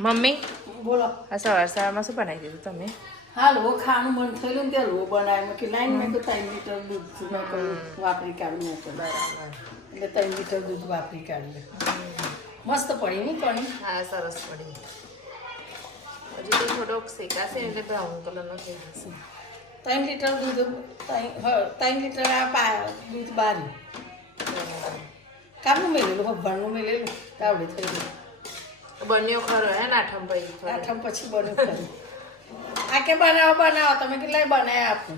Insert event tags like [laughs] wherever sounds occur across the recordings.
Mummy? બોલો. આ સવાર સવારમાં શું બનાવી દીધું તમે? હાલો ખાવાનું મન થયેલું ને ત્યાં લો બનાવ્યો. કે લાઈન મેં તો ત્રણ લીટર દૂધ મેં કહ્યું વાપરી કાઢ્યું મેં. એટલે ત્રણ લીટર દૂધ વાપરી કાઢી મસ્ત પડી નહીં પણ હા સરસ પડી. હજી તો થોડોક શેકાશે એટલે બ્રાઉન કલરનો થઈ જશે. ત્રણ લીટર દૂધ ત્રણ લીટર આ દૂધ બારી. કામનું મેલેલું? હબ્બાણનું મેલેલું? તાવડે થઈ ગયું. બન્યો ખરો હે ને આઠમ પછી આઠમ પછી બન્યો ખરો. આ કે બનાવો બનાવો, તમે કેટલાય બનાવી આપો.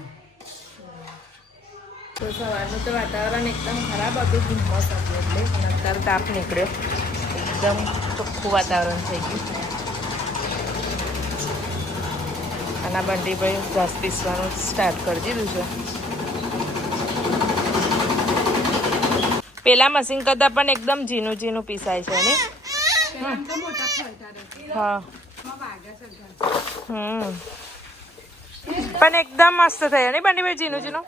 તો સવારનું તો વાતાવરણ એકદમ ખરાબ હતું, ધુમ્મસ હતું એટલે. અને અત્યારે તાપ નીકળ્યો. એકદમ ચોખ્ખું વાતાવરણ થઈ ગયું આના બંટીભાઈ ઘાસ પીસવાનું સ્ટાર્ટ કરી દીધું છે. પેલા મશીન કરતાં પણ એકદમ ઝીણું ઝીણું પીસાય છે ને. હા. પણ એકદમ મસ્ત થયો ને બંટીભાઈ જીનું ઝીનું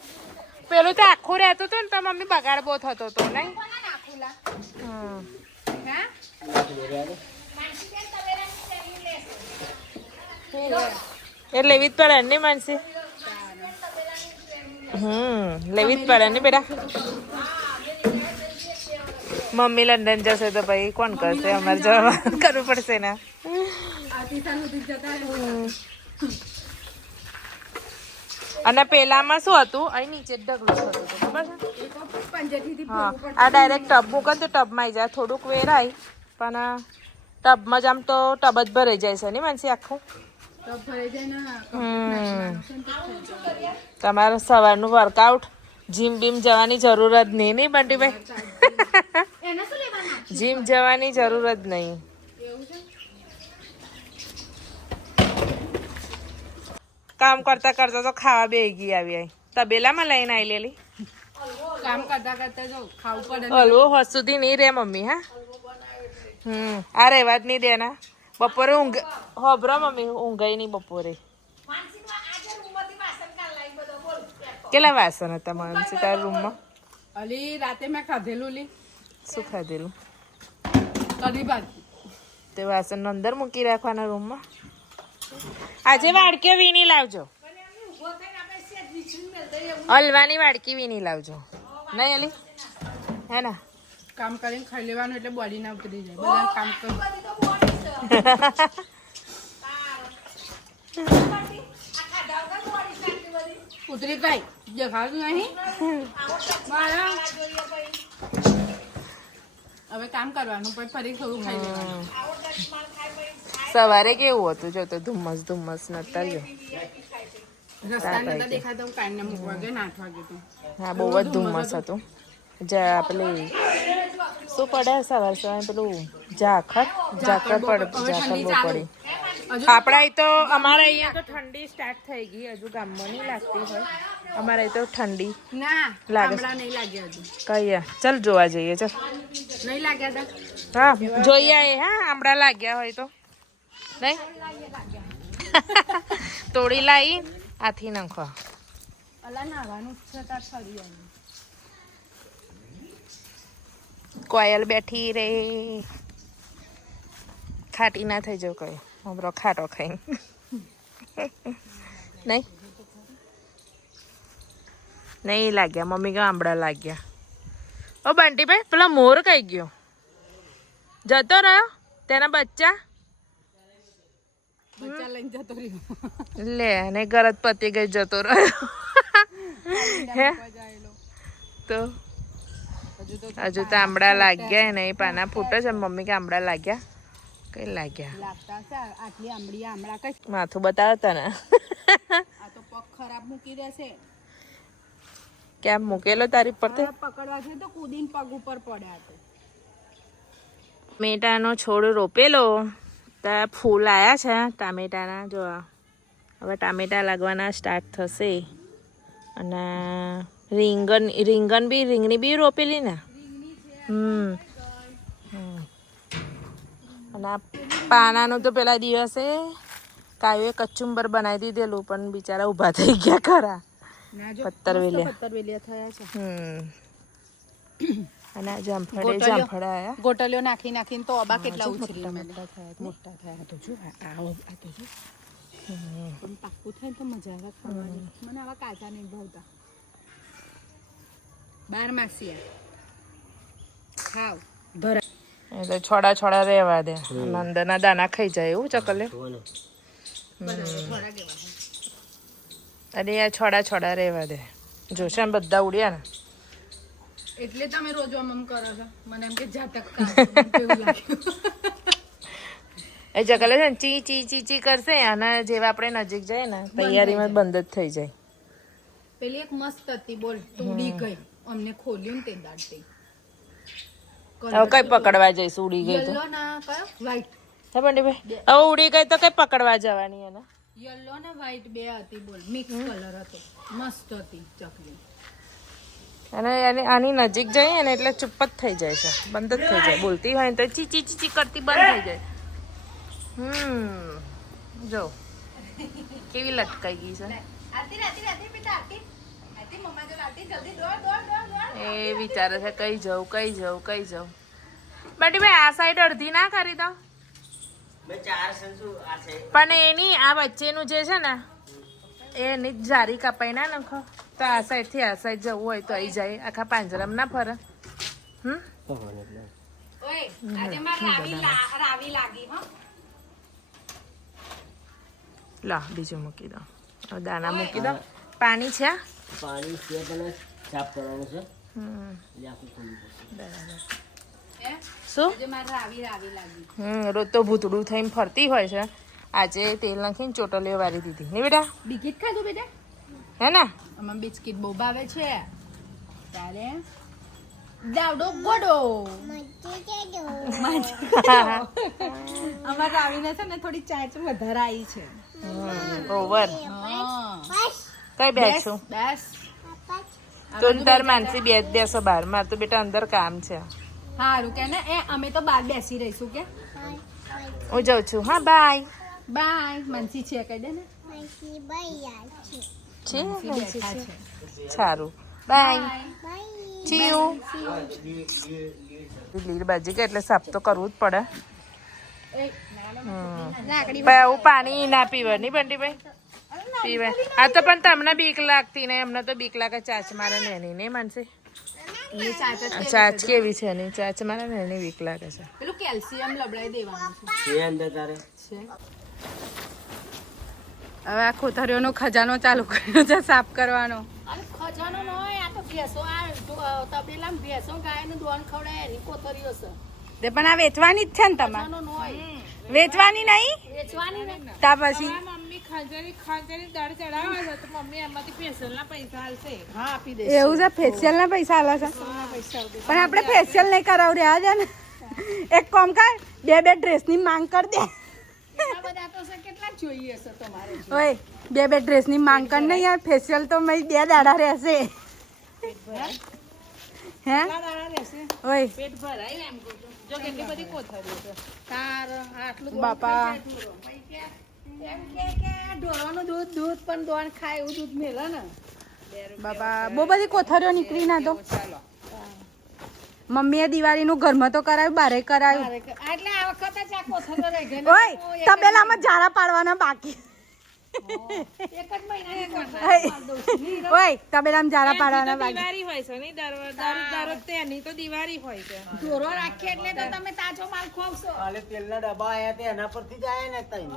પેલું તો આખું રહેતું હતું ને તો મમ્મી બગાડ બહુ થતો હતો, નહીં. એ લેવી જ પડે ને માનસી? હમ લેવી જ પડે ને બેટા? મમ્મી લંડન જશે તો ભાઈ કોણ કરશે? અમારે જવા કરવું પડશે ને. અને પેલામાં શું હતું? અહીં નીચે ઢગલું થતું હતું ખબર હા. આ ડાયરેક્ટ ટબ મૂકે તો ટબમાં આવી જાય. થોડુંક વેરાય પણ ટબમાં જ આમ તો ટબ જ ભરાઈ જાય છે ને માનસી આખું. તમારે સવારનું વર્કઆઉટ જીમ બીમ જવાની જરૂર જ નહીં નહીં બંટીભાઈ જીમ જવાની જરૂર જ નહીં. કામ કરતા કરતા તો ખાવા બે ગઈ આવી તબેલામાં લઈને આવી લેલી. કામ કરતા કરતા જો ખાવું પડે હલવો હોજ સુધી નહીં રે મમ્મી હા? હમ આ રહેવા જ નહીં દેના. બપોરે ઊંઘ હોભરો મમ્મી ઊંઘાઈ નહીં બપોરે. કેટલા વાસણ હતા મમ્મી તારા રૂમમાં અલી રાતે મેં ખાધેલું લી. શું ખાધેલું? કઢી ભાત તે વાસણ અંદર મૂકી રાખવાના રૂમમાં આજે વાડકે વીણી લાવજો. હલવાની વાડકી વીણી લાવજો. નહીં અલી? હે ના? કામ કરીને ખાઈ લેવાનું એટલે બોડી ના ઉતરી જાય. બધા કામ કર. [laughs] ઉતરી કઈ દેખાતું નહીં? હવે કામ કરવાનું પણ ફરી થોડું ખાઈ લેવાનું. સવારે કેવું હતું? જો તો ધુમ્મસ ધુમ્મસ નતા જો હું બહુ જ ધુમ્મસ હતું. જા પેલી શું પડે? સવાર સવારે પેલું ઝાખર ઝાખર પડ ઝાખર બહુ પડી. આપણા તો અમારે અહીંયા તો ઠંડી સ્ટાર્ટ થઈ ગઈ હજુ ગામમાં નહીં લાગતી હોય. અમારે તો ઠંડી ના લાગે. નહીં લાગ્યા હજુ. કહીએ ચલ જોવા જઈએ ચલ. નહીં લાગ્યા હા. જોઈએ હા આમળા લાગ્યા હોય તો. નહીં? [laughs] તોડી લાવી આથી નાખો. અલા નાવાનું છે તાર ફરી કોયલ બેઠી રે. ખાટી ના થઈ જાવ કયો હમરો ખાટો ખાઈ નહીં નહીં લાગ્યા મમ્મી કે આંબળા લાગ્યા ઓ બંટીભાઈ પેલો મોર કઈ ગયો જતો રહ્યો તેના બચ્ચા લે ને ગરજ પતી ગઈ જતો રહ્યો હે તો હજુ તો આંબળા લાગ્યા નહીં પાના ફૂટે છે મમ્મી કે આંબળા લાગ્યા કઈ લાગ્યા? લાગતા છે આટલી આંબળી આંબળા કઈ? માથું બતાવતા ને. આ તો પગ ખરાબ મૂકી દેશે. કેમ મૂકેલો તારી પર આ પકડવા છે તો કૂદીને પગ ઉપર પડ્યા તો. છોડ રોપેલો. ત્યાં ફૂલ આવ્યા છે ટામેટાના જો હવે ટામેટા લાગવાના સ્ટાર્ટ થશે. અને રીંગણ રીંગણ બી રીંગણી બી રોપેલી ને? હમ. અને આ પાનાનું તો પેલા દિવસે કાવ્યે કચુંબર બનાવી દીધેલું પણ બિચારા ઊભા થઈ ગયા ખરા. પત્તર વેલિયા. પત્તર વેલિયા થયા છે. હમ. અને જામફળે ગોટલીઓ. આયા. ગોટલીઓ નાખી નાખીને તો અબા કેટલા ઉછરી મોટા થયા મોટા થયા તો જો આ આ- આ તો જો. પણ પાક્કું થાય તો મજા આવે ખાવાની. મને આવા કાચા નહીં ભાવતા. બાર માસિયા ખાવ. ભરા એ તો છોડા છોડા રહેવા દે. અંદરના દાના ખાઈ જાય એવું ચકલે અરે આ છોડા છોડા રહેવા દે. જોશે ને બધા ઉડ્યા ને? એટલે તમે રોજ આમ આમ કરો છો? મને એમ કે [laughs] લાગ્યું એ ચકલે છે ને ચી ચી ચી ચી કરશે આના જેવા આપણે નજીક જઈએ ને તૈયારીમાં બંધ જ થઈ જાય. પેલી એક મસ્ત હતી બોલ તો ગઈ. અમને ખોલ્યું ને તે દાડતી હવે કઈ પકડવા જઈશ? ઉડી ગઈ તો. હવે ઉડી ગઈ તો કઈ પકડવા જવાની એને? યલો ને વ્હાઈટ બે હતી બોલ. મિક્સ કલર હતો. મસ્ત હતી ચકલી. અને એની આની નજીક જઈએ ને એટલે ચૂપ જ થઈ જાય છે. બંધ જ થઈ જાય. બોલતી હોય ને તો ચી ચી ચી ચી કરતી બંધ થઈ જાય. હમ. જો. કેવી લટકાઈ ગઈ છે. આતી રાતી રાતી બેટા આતી એ વિચારે છે કઈ જવું કઈ જવું કઈ જવું બટ ભાઈ આ સાઈડ અડધી ના કરી દો. પણ એની આ વચ્ચેનું જે છે ને એની જ જારી કપાઈ ના નાખો. તો આ સાઈડથી આ સાઈડ જવું હોય તો આવી જાય. આખા પાંજરામાં ના ફરે. હમ? ઓય આજે લા- રાવી લાગી હો. લો બીજું મૂકી દો. હવે દાણા મૂકી દો. પાણી છે? પાણી છે પણ સાફ કરવાનું છે. એટલે આખું ખોલવું પડશે હે? શું? આજે માર રાવી રાવી લાગી. હમ રોજ તો ભૂતડું થઈને ફરતી હોય છે. આજે તેલ નાખીને ચોટલીઓ વારી દીધી. નહીં બેટા? બિસ્કિટ ખાધું બેટા? હે ને? આમાં બિસ્કિટ બહુ ભાવે છે. તારે? દાવડો ગોડો. અમાર આવીને છે ને થોડી ચાચ વધારે આવી છે. ઓવર. હા. કઈ બેસું બેસ તો તાર માનસી બે બેસો બાર. માર તો બેટા અંદર કામ છે. સારું કે ને? એ અમે તો બહાર બેસી રહીશું કે? હું જાઉં છું. હા બાય. બાય. માનસી છે કહી દે ને. છે? છે. સારું. બાય. ચીયું લીલ બાજી કે એટલે સાફ તો કરવું જ પડે. હમ. આવું પાણી ના પીવાની નહીં બંટી ભાઈ પીવે આ તો પણ તમને બીક લાગતી ને એમને તો બીક લાગે ચાચ મારે ને એની નહીં ચાચ કેવી છે? એની? ચાચ મારે ને એની બીક લાગે છે. પેલું કેલ્શિયમ લબડાઈ દેવાનું છે. અંદર તારે? હવે આ કોથરીઓનો ખજાનો ચાલુ કર્યો છે સાફ કરવાનો. ખજાનો ન હોય આ તો ભેંસો આ તબેલામાં ભેંસો ગાયનું દોન ખવડાય એની કોથરીઓ છે. તે પણ આ વેચવાની જ છે ને તમારે? વેચવાની નહીં? વેચવાની નહીં તા પછી? ખંજરી ખંજરી ચડાવે છે તો મમ્મી એમાંથી ફેશિયલના પૈસા હાલશે હા આપી દે એવું છે ફેશિયલના પૈસા આલે છે? પણ આપણે ફેશિયલ નહીં કરાવ રહ્યા છે ને. એક કામ કર બે બે ડ્રેસની માંગ કરી દે. ઓય બે બે ડ્રેસની માંગ કર ને યાર ફેશિયલ તો મેં બે દાડા રહેશે. હે? ઓય. પેટ ભરાય એમ જો કેટલી બધી કોથળીઓ છે. તાર આટલું બાપા. એમ કે કે ઢોરોનું દૂધ દૂધ પણ દોણ ખાય એવું દૂધ મેલે ને. બાબા બહુ બધી કોથળીઓ નીકળી ના તો મમ્મીએ દિવાળીનું ઘરમાં તો કરાવ્યું બારે કરાવ્યું. એટલે આ વખત જ આ કોથળીઓ રહી ગઈ. ઓય તબેલામાં ઝાડા પાડવાના બાકી. એક જ મહિનાની કોથળી ઓય તબેલામાં ઝાડા પાડવાના બાકી દિવાળી હોય છે નહીં? દર દર દર તેની તો દિવાળી હોય છે. ઢોરો રાખીએ એટલે તો તમે તાજો માલ ખોવશો કાલે તેલના ડબ્બા આયા તે એના પરથી જ આયા ને તઈ.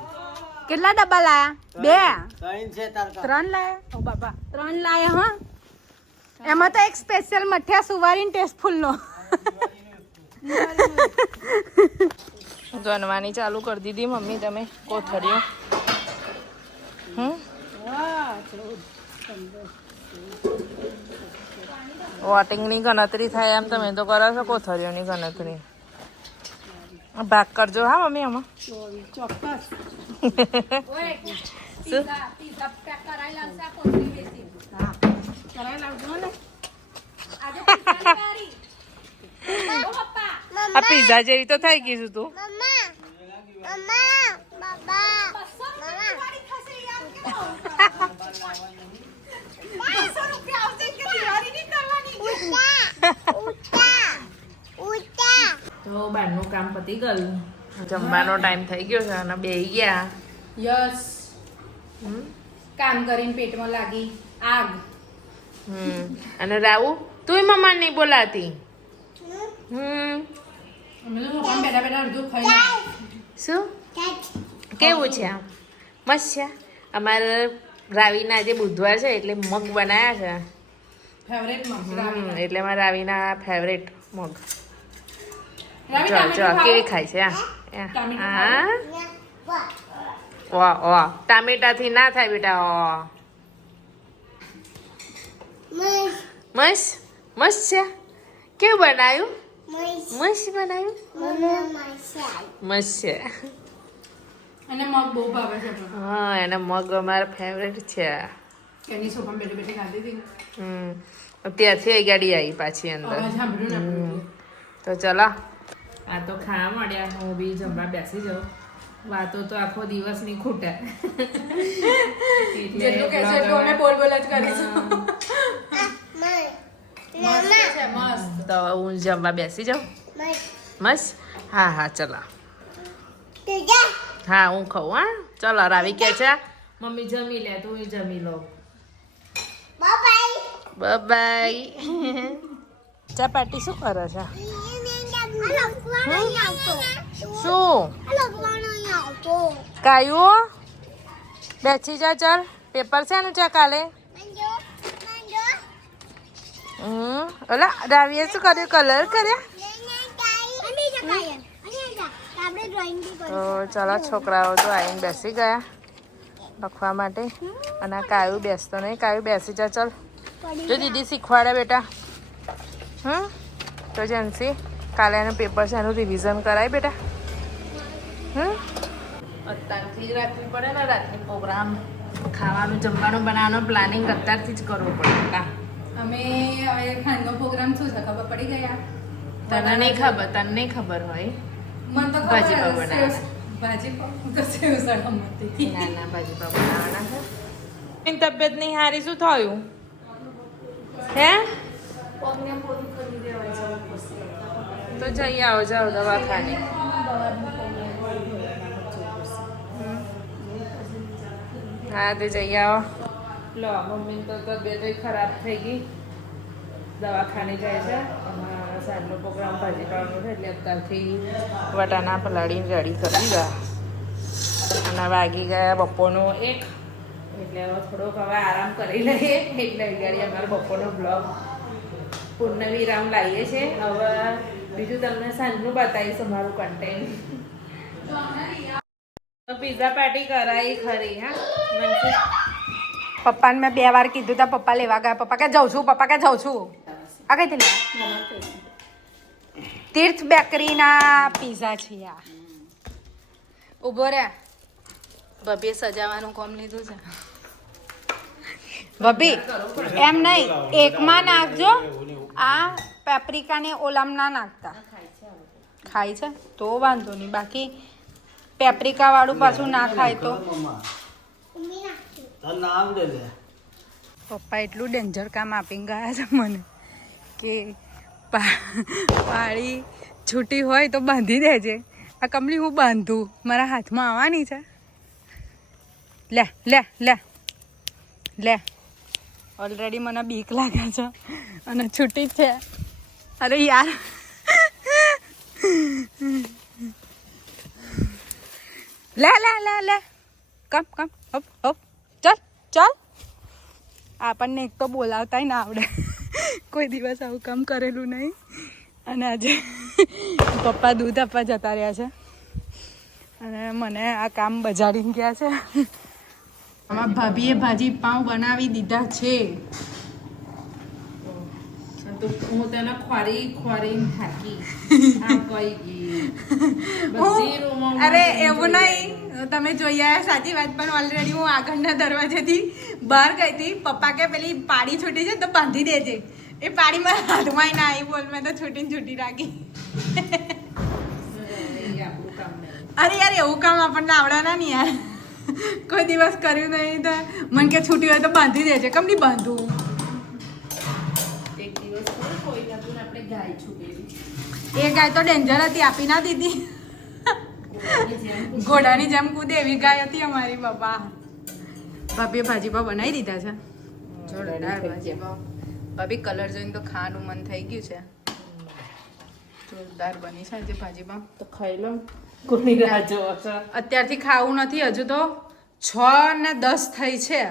કેટલા ડબ્બા લાયા? બે? ત્રણ છે તાર ત્રણ લાયા? ઓ બાબા. ત્રણ લાયા હા. એમાં તો એક સ્પેશિયલ મઠિયા સુવારીને ટેસ્ટફુલ નો ગણવાની ચાલુ કરી દીધી મમ્મી તમે કોથળીઓ. વોટિંગની ગણતરી થાય એમ તમે તો કરો છો કોથળીઓની ગણતરી. ભાગ કરજો હા મમ્મી આમાં. ચોક્કસ. આ પીઝા જેવી તો થઈ ગઈ છું તું. [laughs] તો બહારનું કામ પતી ગયું. જમવાનો ટાઈમ થઈ ગયો છે અને બે ગયા. યસ. હમ. કામ કરીને પેટમાં લાગી આગ. હમ. અને રાવુ તું મમ્મા નહીં બોલાતી? હમ. અમે તો પણ બેઠા બેઠા અડધું ખાઈ શું? કેવું છે આમ? મસ્ત છે? અમારે રાવીના આજે બુધવાર છે એટલે મગ બનાવ્યા છે. ફેવરેટ હમ, એટલે મારા રાવીના ફેવરેટ મગ. રાવી જો જો કેવી ખાય છે હા વાહ વાહ. ટામેટાથી ના થાય બેટા ઓ મસ્ત. મસ્ત? છે? કેવું બનાવ્યું મસ્ત. બનાવ્યું મસ્ત છે. અને મગ બહુ ભાવે છે હા એના મગ અમારા ફેવરેટ છે. એની સોફામાં બેઠી બેઠી ખાધી હતી. હમ ત્યાંથી ગાડી આવી પાછી અંદર. તો. ચલો. આ તો ખાવા મળ્યા હું બી જમવા બેસી જાઉં. વાતો તો આખો દિવસની ખૂટે. જેટલું કહેશો એટલું અમે બોલ બોલ જ કરીશું. છે મસ્ત. તો હું જમવા બેસી જાઉં? મસ્ત. હા હા ચલો. હા હું ખાઉં હા? ચલો રાવી કે છે? મમ્મી જમી લે તું જમી લો. બાય ચા પાટી શું કરો છે? શું? કાયું? બેસી જા ચાલ. પેપર છે એનું છે કાલે? હમ ઓલા રાવીએ શું કર્યું? કલર કર્યા? તો ચાલો છોકરાઓ તો આવીને બેસી ગયા લખવા માટે. અને આ કાયું બેસતો નહીં કાયું બેસી જા ચાલ. જો દીદી શીખવાડે બેટા. હમ? તો જનસી કાલે એનું પેપર છે એનું રિવિઝન કરાય બેટા. હમ? અત્યારથી જ રાખવી પડે ને રાતની પ્રોગ્રામ. ખાવાનું જમવાનું બનાવવાનું પ્લાનિંગ અત્યારથી જ કરવું પડે કા અમે હવે ખાનનો પ્રોગ્રામ શું છે ખબર પડી ગયા? તને નહીં ખબર તને નહીં ખબર હોય. મને તો ભાજી ખબર પાવ સેવ- બનાવવાના. ભાજી પાવ તો સેવ સળગમતી. ના ના ભાજી બનાવવાના છે. એની તબિયત નહીં હારી શું થયું? હે? તો જઈ આવો જાઓ દવાખાને હા તે જઈ આવો. લો મમ્મી તો તબિયત ખરાબ થઈ ગઈ. દવાખાને જાય છે. સાંજનો પ્રોગ્રામ ભાજી પાવનો છે એટલે અત્યારથી વટાણા પલાળીને રેડી કરી ગયા અને વાગી ગયા બપોરનો એક. એટલે હવે થોડોક હવે આરામ કરી લઈએ. એટલે ગાડી અમારો બપોરનો બ્લોગ પૂર્ણ વિરામ લાવીએ છીએ. હવે બીજું તમને સાંજનું બતાવીશ અમારું કન્ટેન્ટ પીઝા પાર્ટી કરાવી ખરી હા? પપ્પાને મેં બે વાર કીધું તા પપ્પા લેવા ગયા. પપ્પા કે જાઉં છું પપ્પા કે જાઉં છું. આ કઈ લે તીર્થ બેકરીના પીઝા છે આ. ઊભો રે. ભભી સજાવવાનું કોમ લીધું છે. ભભી એમ નહીં એકમાં નાખજો. આ પેપ્રિકાને ઓલામ ના નાખતા. ખાય છે? તો વાંધો નહીં. બાકી પેપ્રિકા વાળું પાછું ના ખાય તો. પપ્પા એટલું ડેન્જર કામ આપીને ગયા છે મને કે પાળી છૂટી હોય તો બાંધી દેજે. આ કમલી હું બાંધું. મારા હાથમાં આવવાની છે. લે લે લે. લે. ઓલરેડી મને બીક લાગે છે. અને છૂટી છે. અરે યાર. લે લે લે લે. કમ કમ હપ હપ ચાલ ચાલ. આપણને એક તો બોલાવતાય ના આવડે. કોઈ દિવસ આવું કામ કરેલું નહીં. અને આજે પપ્પા દૂધ આપવા જતા રહ્યા છે. અને મને આ કામ બજાડીને ગયા છે. આમાં ભાભીએ ભાજી પાઉં બનાવી દીધા છે. તો હું તેને ખોરી ખોરીને થાકી. આમ કહી ગઈ અરે એવું નહીં. તમે જોઈ આવ્યા સાચી વાત પણ ઓલરેડી હું આગળના દરવાજેથી બહાર ગઈ હતી. પપ્પા કે પેલી પાડી છૂટી છે તો બાંધી દેજે. એ પાડી મારા હાથમાં ના આવી બોલ મેં તો છૂટીને છૂટી રાખી. નહીં અરે યાર એવું કામ આપણને આવડવાના ને યાર. કોઈ દિવસ કર્યું નહીં તો મને કે છૂટી હોય તો બાંધી દેજે. કેમ નહીં બાંધવું એ ગાય તો ડેન્જર હતી આપી ના દીધી. ઘોડાની જેમ કૂદે એવી ગાય હતી અમારી બાબા ભાભીએ ભાજી પાવ બનાવી દીધા છે. જોરદાર ભાજી પાવ ભાભી કલર જોઈને તો ખાવાનું મન થઈ ગયું છે. જોરદાર બની છે આજે ભાજીમાં. તો ખાઈ લો કોની રાહ જોવો છો? અત્યારથી ખાવું નથી હજુ તો છ ને દસ થઈ છે.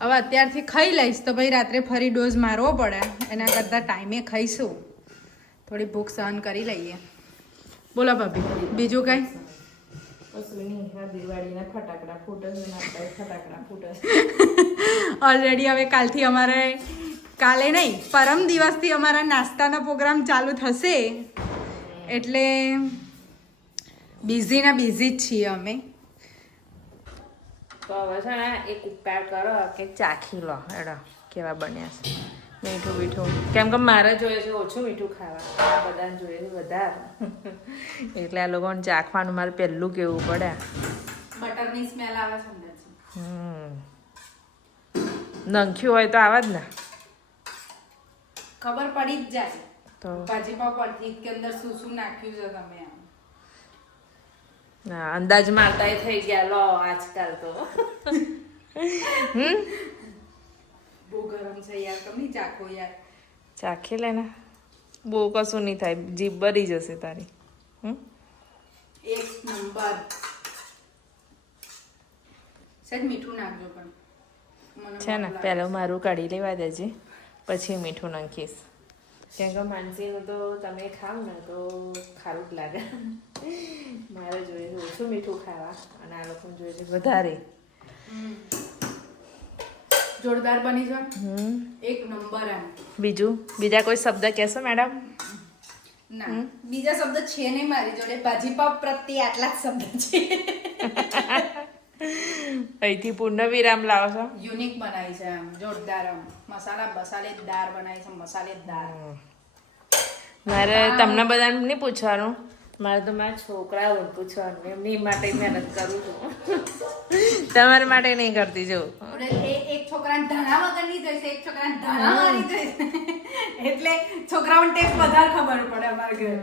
હવે અત્યારથી ખાઈ લઈશ તો ભાઈ રાત્રે ફરી ડોઝ મારવો પડે. એના કરતાં ટાઈમે ખાઈશું. થોડી ભૂખ સહન કરી લઈએ. બોલો ભાભી બીજું કંઈ? ઓલરેડી [laughs] હવે કાલથી અમારે કાલે નહીં પરમ દિવસથી અમારા નાસ્તાનો પ્રોગ્રામ ચાલુ થશે. એટલે બિઝી ના બિઝી જ છીએ અમે. તો હવે છે ને એક ઉપકાર કરો કે ચાખી લો એડો કેવા બન્યા છે. મીઠું મીઠું. કેમ કે મારે જોઈએ છે ઓછું મીઠું ખાવા બધાને જોઈએ છે વધારે. [laughs] એટલે આ લોકોને ચાખવાનું મારે પહેલું કેવું પડે. બટરની સ્મેલ આવે છે હમ. નંખ્યું હોય તો આવે જ ને. ખબર પડી જ જાય. તો ભાજી પાવ પરથી કે અંદર શું શું નાખ્યું છે તમે આમ ના અંદાજ મારતા થઈ ગયા લો આજકાલ તો. [laughs] હમ? બહુ ગરમ છે યાર કમી ચાખો યાર. ચાખી લે ને. બહુ કશું નહીં થાય જીભ બરી જશે તારી. હમ? એક નંબર. સજ મીઠું નાખજો પણ. છે ને પહેલો મારું કાઢી લેવા દેજે. પછી મીઠું નાખીશ. કેમ કે માનસીનું તો તમે ખાવ ને તો ખારું જ લાગે. મારે જોઈએ છે ઓછું મીઠું ખાવા અને આ લોકોને જોઈએ છે વધારે. જોરદાર બની છે હમ. એક નંબર એમ. બીજું? બીજા કોઈ શબ્દ કહેશો મેડમ ના. બીજા શબ્દ છે નહીં મારી જોડે. ભાજીપાવ પ્રત્યે આટલા જ શબ્દ છે. [laughs] અહીંથી પૂર્ણ વિરામ લાવો છો. યુનિક બનાવી છે આમ જોરદાર આમ. મસાલા મસાલેદાર બનાવી છે મસાલેદાર. મારે તમને બધાને નહીં પૂછવાનું? મારે તો મારા છોકરાઓને પૂછવાનું એમની માટે મહેનત કરું છું. તમારા માટે નહીં કરતી જો. એક છોકરાને ધાણા વગરની જોઈશે એક છોકરાને ધણા વાળી જશે એટલે છોકરાઓને ટેસ્ટ વધારે ખબર પડે અમારા ઘરે.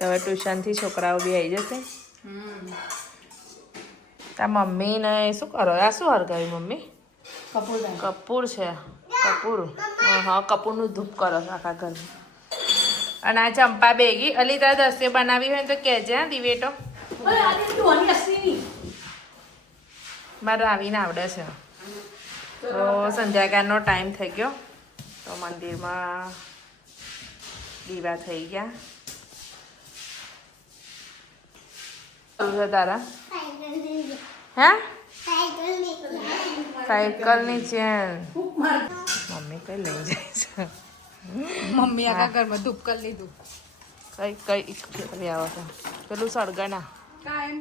હવે ટ્યુશનથી છોકરાઓ બી આવી જશે? તા મમ્મી ને શું કરો? આ શું હરગાવી મમ્મી? કપૂર કપૂર છે? કપૂર. હા, કપૂરનું ધૂપ કરો આખા ઘરમાં અને આ ચંપા બેગી. અલી તારે દસે બનાવી હોય તો કહેજે હા દિવેટો. મારે આવીને આવડે છે. તો સંધ્યાકાળનો ટાઈમ થઈ ગયો. તો મંદિરમાં દીવા થઈ ગયા. તારા? હે? સાયકલની ચેન. મમ્મી કઈ લઈ જાય છે? મમ્મી આખા ઘરમાં ધૂપ કરી લીધું. કઈ કઈ કરી આવો છો? પેલું કાયમ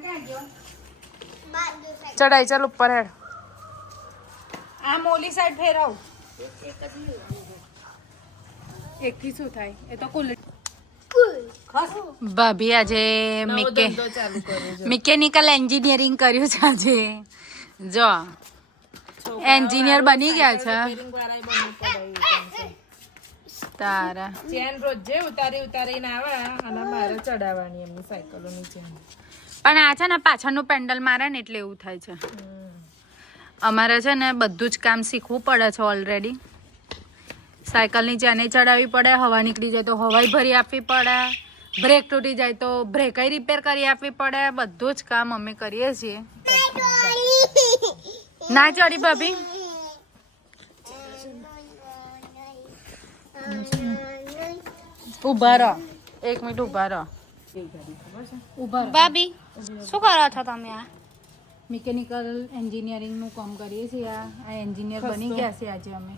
ચડાઈ ચાલ ઉપર હેડ. આ મોલી સાઈડ ફેરવ. એકથી શું થાય? એ તો કુલ ભાભી આજે મિકે મિકેનિકલ એન્જિનિયરિંગ કર્યું છે આજે. જો. એન્જિનિયર બની ગયા છે. તારા. ચેન રોજે ઉતારી ઉતારીને આવે અને મારે ચડાવવાની એમની સાયકલોની ચેન. પણ આ છે ને પાછળનું પેન્ડલ મારે ને એટલે એવું થાય છે. અમારે છે ને બધું જ કામ શીખવું પડે છે ઓલરેડી સાયકલની ચેને ચડાવવી પડે હવા નીકળી જાય તો હવાઈ ભરી આપવી પડે બ્રેક તૂટી જાય તો બ્રેક રિપેર કરી આપવી પડે બધું જ કામ અમે કરીએ છીએ. ના ચડી ભાભી. ઊભા રહો. એક મિનિટ ઊભા રહો. ભાભી શું કરો છો તમે આ? મિકેનિકલ એન્જિનિયરિંગનું કામ કરીએ છીએ આ. એન્જિનિયર બની ગયા છે આજે અમે.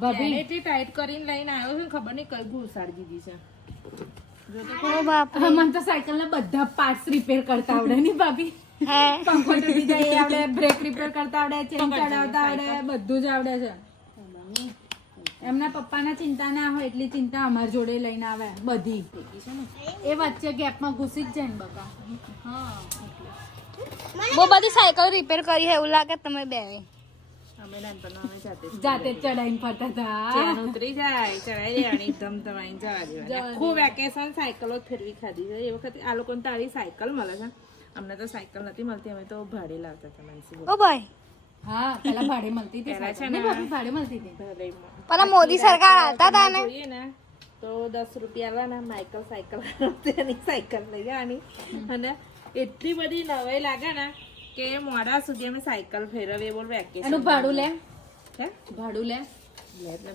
ભાભી. એટલી ટાઈટ કરીને લઈને આવ્યો છે ખબર નહીં કઈ ઘુસાડી દીધી છે. મને તો સાયકલના બધા પાર્ટ્સ રિપેર કરતા આવડે નહીં ભાભી. પંખો તૂટી જાય આવડે બ્રેક રિપેર કરતા આવડે ચેન ચડાવતા આવડે બધું જ આવડે છે. એમના પપ્પાના ચિંતા ના હોય એટલી ચિંતા અમારી જોડે લઈને આવે બધી. એ વચ્ચે ગેપમાં ઘૂસી જ જાય ને બકા. હા. બહુ બધી સાયકલ રિપેર કરી હે એવું લાગે તમે બે. અમે નાનપણમાં જાતે જાતે ચડાઈને ફરતા હતા ઉતરી જાય ચડાઈ લેવાની ધમ ધમાઈને જવા દેવાની ખૂબ વેકેશન સાયકલો ફેરવી ખાધી છે એ વખતે આ લોકોને તો આવી સાયકલ મળે છે અમને તો સાયકલ નથી મળતી અમે તો ભાડે લાવતા હતા માનસી ઓ ભાઈ હા પેલા ભાડે મળતી હતી પહેલા છે ને- ભાડે મળતી હતી પેલા મોદી સરકાર આવતા હતા ને જોઈએ ને તો દસ રૂપિયા આલવાના માઇકલ સાયકલ તેની સાયકલ લઈ જવાની અને એટલી બધી નવાઈ લાગે ને કે મોડા સુધી અમે સાયકલ ફેરવીએ બોલ વેકેશન એનું ભાડું લે? હે? ભાડું લે?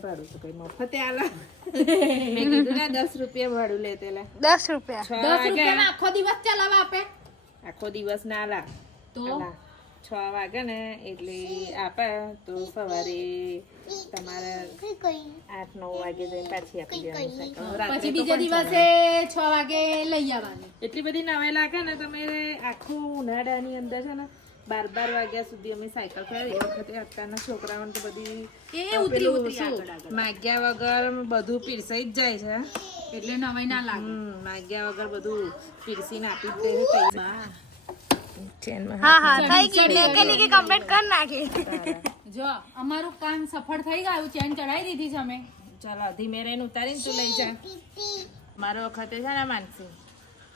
ભાડું તો કઈ મફતે આલા. મેં કીધું ને દસ રૂપિયા ભાડું લે તે લે દસ રૂપિયા. દસ રૂપિયામાં આખો દિવસ ચલાવવા આપે? આખો દિવસ ના આલા. તો. છ વાગે ને એટલે આપે તો સવારે તમારે આઠ નવ વાગે જઈને પાછી આપી દેવાની પછી બીજા દિવસે છ વાગે લઈ આવવાની. એટલી બધી નવાઈ લાગે ને તમે આખું ઉનાળાની અંદર છે ને બાર બાર વાગ્યા સુધી અમે સાયકલ ફેરી એ વખતે અત્યારના છોકરાઓને તો બધી એ ઉતરી ઉતરી માગ્યા વગર બધું પીરસાઈ જ જાય છે. એટલે નવાઈ ના લાગે. માગ્યા વગર બધું પીરસીને આપી જ દે હા હા થઈ ગઈ મેકેનિકે કમ્પ્લીટ કરી નાખી. [laughs] જો અમારું કામ સફળ થઈ ગયું ચેન ચડાવી દીધી છે અમે. ચાલો ધીમે રહીને ઉતારીને તું લઈ જા. મારો વખતે છે ને માનસી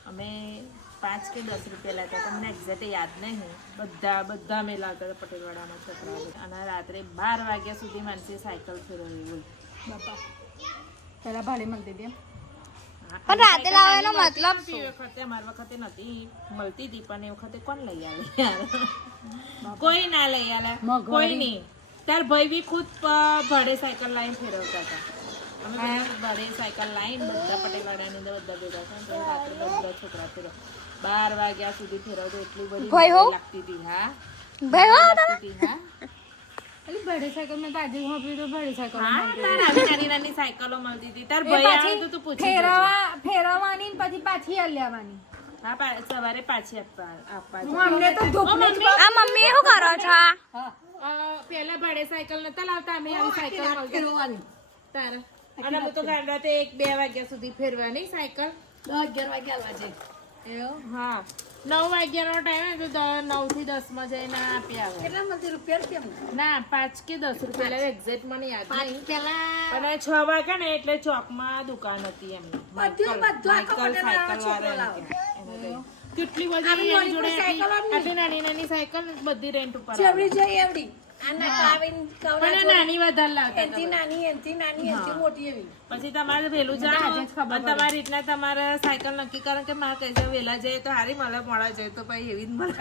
અમે પાંચ કે દસ રૂપિયા લાવતા હતા. મને એક્ઝેક્ટ યાદ નહીં બધા બધા અમે લાવતા હતા પટેલવાડામાં છોકરાઓ. અને રાત્રે બાર વાગ્યા સુધી માનસી સાયકલ ફેરવી બોલ બાપા પેલા ભાડે મળતી હતી એમ. પણ રાતે લાવવાનો મતલબ એ વખતે અમારી વખતે નથી મળતી હતી પણ એ વખતે કોણ લઈ આવે યાર? કોઈ ના લઈ આવે. કોઈ નહીં. તાર ભાઈ બી ખુદ ભાડે સાયકલ લાઈન ફેરવતા હતા. અમે ભાડે સાયકલ લાઈન બધા પટેલવાડાની અંદર બધા ભેગા રાત્રે બધા છોકરા ફેરવ બાર વાગ્યા સુધી ફેરવતો એટલી બધી લાગતી હતી હા. ભાઈ હા. એટલે ભાડે સાયકલ મેં તાજે હોપી તો ભાડે સાયકલ હા તાર આવી નાની નાની સાયકલો મળતી હતી. તાર ભાઈ આવે તો તું પૂછી ફેરવા ફેરવવાની ને પછી પાછી હાલ લેવાની હા પા- સવારે પાછી આપવા આપવા અમને તો ધૂપનું આ મમ્મી શું કરો છો? ભાડે સાયકલ નતા લાવતા અમે આવી સાયકલ ફેરવવાની. તારા. અને અમે તો ગાંડા તે એક બે વાગ્યા સુધી ફેરવાની સાયકલ. દસ અગિયાર વાગ્યા આવવા જાય હા. નવ વાગ્યાનો ટાઈમ તો નવથી દસમાં જઈને આપી આવે. કેટલા માંથી રૂપિયા કેમ ના પાંચ કે દસ રૂપિયા એક્ઝેક્ટ મને યાદ નહીં. પેલા અને છ વાગ્યા ને એટલે ચોકમાં દુકાન હતી એમની. બધું બધું સાયકલ. કેટલી બધી જોડે આટલી નાની નાની સાયકલ બધી રેન્ટ ઉપર જેવડી જોઈએ એવડી. પણ નાની વધારે લાવતા એનથી નાની એનથી નાની એનથી મોટી એવી. પછી તમારે વહેલું જવાનું તમારી રીતના તમારે સાયકલ નક્કી કરો કે મારે કઈ વહેલા જઈએ તો હારી મળે મોડા જાય તો પછી એવી જ મળે.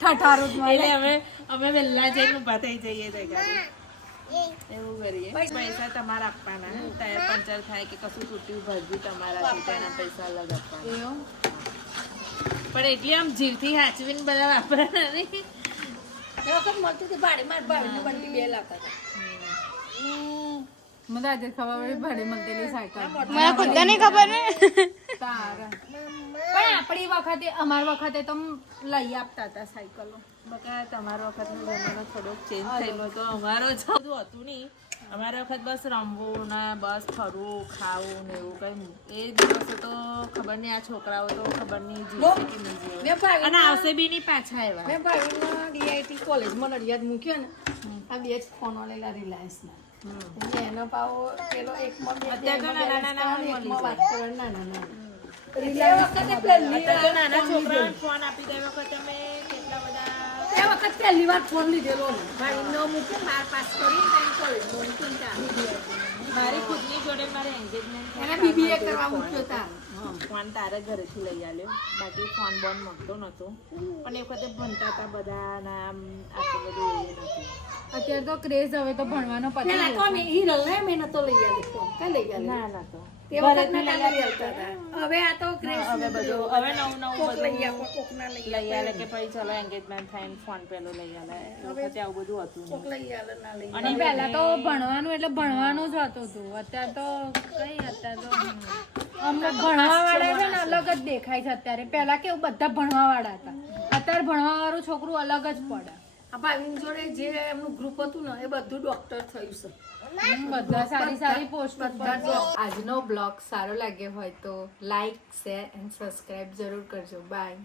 ઠઠારું એટલે અમે અમે વહેલા જઈને ઊભા થઈ જઈએ એવું કરીએ. પૈસા તમારે આપવાના ટાયર પંચર થાય કે કશું તૂટ્યું તમારાથી તેના પૈસા અલગ આપવાના. પણ એટલી આમ જીવથી હાચવીને બધા વાપરવાના નહીં. વખત મળતી હતી ભાડે માર ભાડે બંટી બે લાવતા હતા મને આજે ખબર પડી ભાડે મળતેલી સાયકલ મને ખુદ નહીં ખબર ને? તારા પણ આપણી વખતે અમાર વખતે તો લઈ આપતા હતા સાયકલો. બકા તમારો વખતનો જમાનો થોડોક ચેન્જ થયેલો તો અમારો જ હતું નહીં. અમારા વખત બસ રમવું ને બસ ફરવું ખાવું ને એવું કઈ એ દિવસે તો ખબર નહીં આ છોકરાઓ તો ખબર નહીં જીવશે કે નહીં જીવે અને આવશે બી નહીં પાછા એવા. મેં ભાઈના ડીઆઈટી કોલેજમાં નડિયાદ મૂક્યો ને આ બે જ ફોન વાળેલા રિલાયન્સના. એટલે એનો પાવો પેલો એકમાં બે નાના નાના એકમાં વાત કરવા નાના નાના. રિલાયન્સ વખતે નાના છોકરાઓને ફોન આપી દે વખતે બધા એ વખત પહેલી વાર ફોન લીધેલો ને. ભાઈનો મૂક્યો બાર પાસ કરી ત્યાં કોલેજમાં મૂકીને ત્યાં મારી ખુદની જોડે મારે એન્ગેજમેન્ટ એને બીબીએ કરવા મૂક્યો તા. ફોન તારે ઘરેથી લઈ આવ્યો બાકી ફોન બોન મળતો નતો. પણ એ વખતે ભણતા હતા બધાના આમ આટલું બધું એ નતું. અત્યારે તો ક્રેઝ હવે તો ભણવાનો પછી. હિરલ ને મેં નતો લઈ આવ્યો ફોન. કઈ લઈ આવ્યો ના ના તો. તે વખત ના લઈ આવતા હતા. હવે આ તો ક્રેઝ હવે બધું હવે નવું નવું કોક લઈ બધું આપો લઈ લઈ આલે કે પછી ચલો એંગેજમેન્ટ થાય ફોન પેલું લઈ આલે એ વખતે બધું હતું કોક લઈ આવે ના લઈ અને પહેલા તો ભણવાનું એટલે ભણવાનું જ હતું હતું અત્યારે તો કઈ અત્યારે તો અમને ભણવા વાળા છે ને અલગ જ દેખાય છે અત્યારે. પહેલા કેવું બધા ભણવા વાળા હતા. અત્યારે ભણવા વાળું છોકરું અલગ જ પડે. આ ભાવિન જોડે જે એમનું ગ્રુપ હતું ને એ બધું ડોક્ટર થયું છે. બધા સારી સારી પોસ્ટ આજનો બ્લોગ સારો લાગ્યો હોય તો લાઈક શેર એન્ડ સબસ્ક્રાઇબ જરૂર કરજો. બાય